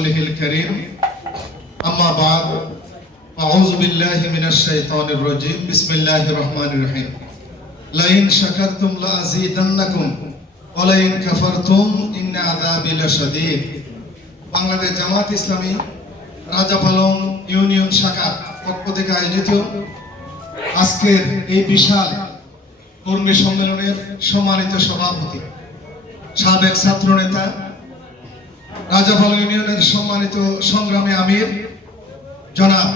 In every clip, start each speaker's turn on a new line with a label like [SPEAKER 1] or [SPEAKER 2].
[SPEAKER 1] رسوله الكريم أما بعد أعوذ بالله من الشيطان الرجيم بسم الله الرحمن الرحيم لئن شكرتم لأزيدنكم ولئن كفرتم إن عذابي لشديد Bangladesh Jamaat Islami Rajapalong union শাখার পক্ষ থেকে আয়োজিত আজকের এই বিশাল কর্মী সম্মেলনের সম্মানিত সভাপতি সাবেক ছাত্র নেতা রাজাপাল ইউনিয়নের সম্মানিত সংগ্রামী আমির, জনাব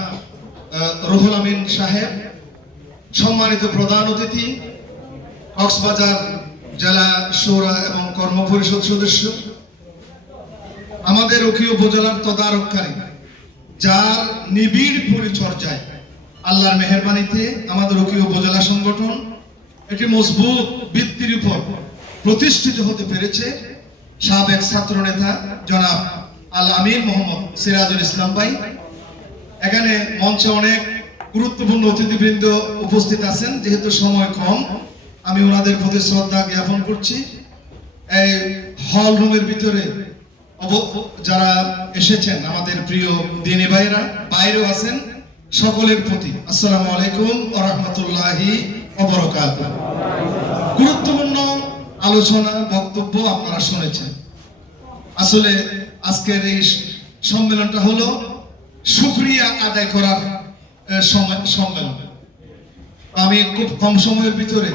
[SPEAKER 1] রুহুল আমিন সাহেব, সম্মানিত প্রধান অতিথি, কক্সবাজার জেলা সৌরা এবং কর্ম পরিষদ সদস্য, আমাদের উকিল উপজেলার তদারককারী, যার নিবিড় পরিচর্যায় আল্লাহর মেহরবানিতে আমাদের উকিল উপজেলা সংগঠন একটি মজবুত ভিত্তির উপর প্রতিষ্ঠিত হতে পেরেছে। সাবেক ছাত্র নেতা জনাব আল আমির মোহাম্মদ সিরাজুল ইসলাম ভাই। এখানে মঞ্চে অনেক গুরুত্বপূর্ণ অতিথিবৃন্দ উপস্থিত আছেন, যেহেতু সময় কম, আমি ওনাদের প্রতি শ্রদ্ধা জ্ঞাপন করছি। এই হল রুমের ভিতরে যারা এসেছেন, আমাদের প্রিয় দিনী ভাইরা বাইরেও আছেন, সকলের প্রতি। আসসালামু আলাইকুম ওয়া রাহমাতুল্লাহি আলোচনা, বক্তব্য আপনারা শুনেছেন। আসলে আজকের এই সম্মেলনটা হলো সুক্রিয়া আদায় করার সম্মেলন। আমি খুব কম সময়ের ভিতরে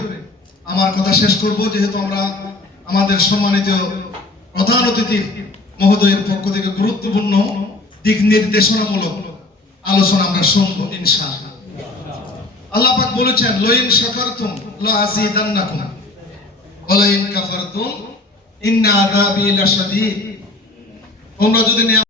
[SPEAKER 1] আমার কথা শেষ করব, যেহেতু আমরা আমাদের সম্মানিত প্রধান অতিথির মহোদয়ের পক্ষ থেকে গুরুত্বপূর্ণ দিক নির্দেশনামূলক আলোচনা আমরা শুনব, ইনশাআল্লাহ। আল্লাহ পাক বলেছেন, লইন শাকারতুম লা আযীদান্নাকুম। ওয়া ইন কাফারতুম ইন্না আযাবি লাশাদীদ। তোমরা যদি